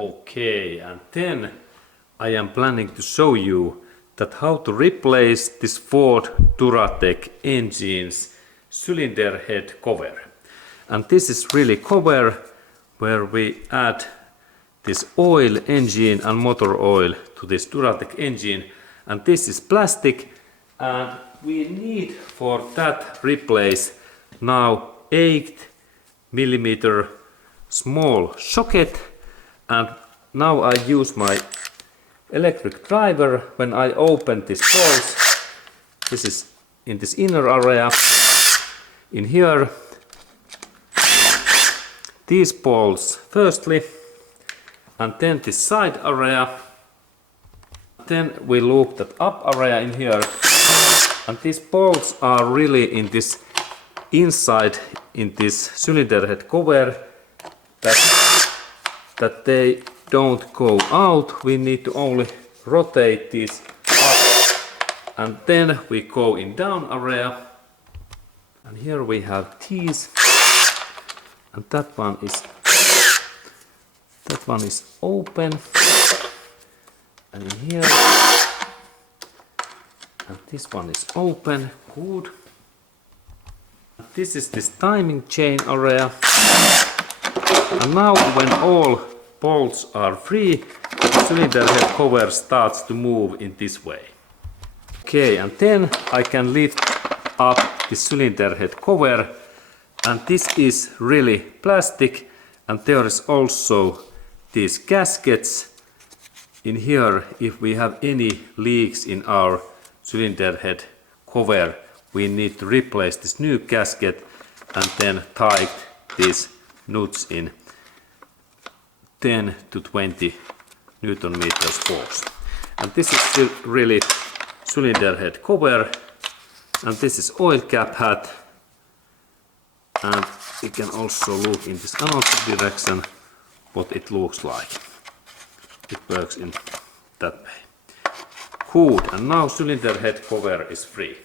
Okay, and then I am planning to show you that how to replace this Ford Duratec engine's cylinder head cover. And this is really cover where we add this oil, engine and motor oil to this Duratec engine, and this is plastic, and we need for that replace now 8mm small socket. And now I use my electric driver. When I open this bolts, this is in this inner area, in here, these bolts firstly, and then this side area, then we loop that up area in here, and these bolts are really in this inside in this cylinder head cover, that they don't go out. We need to only rotate this up, and then we go in down area, and here we have these, and that one is open, and in here, and this one is open. Good. This is this timing chain area. And now when all bolts are free, the cylinder head cover starts to move in this way. Okay, and then I can lift up the cylinder head cover, and this is really plastic, and there is also these gaskets in here. If we have any leaks in our cylinder head cover, we need to replace this new gasket and then tighten these nuts in 10 to 20 Newton meters force. And this is really cylinder head cover, and this is oil cap hat, and we can also look in this another direction what it looks like. It works in that way. Good, and now cylinder head cover is free.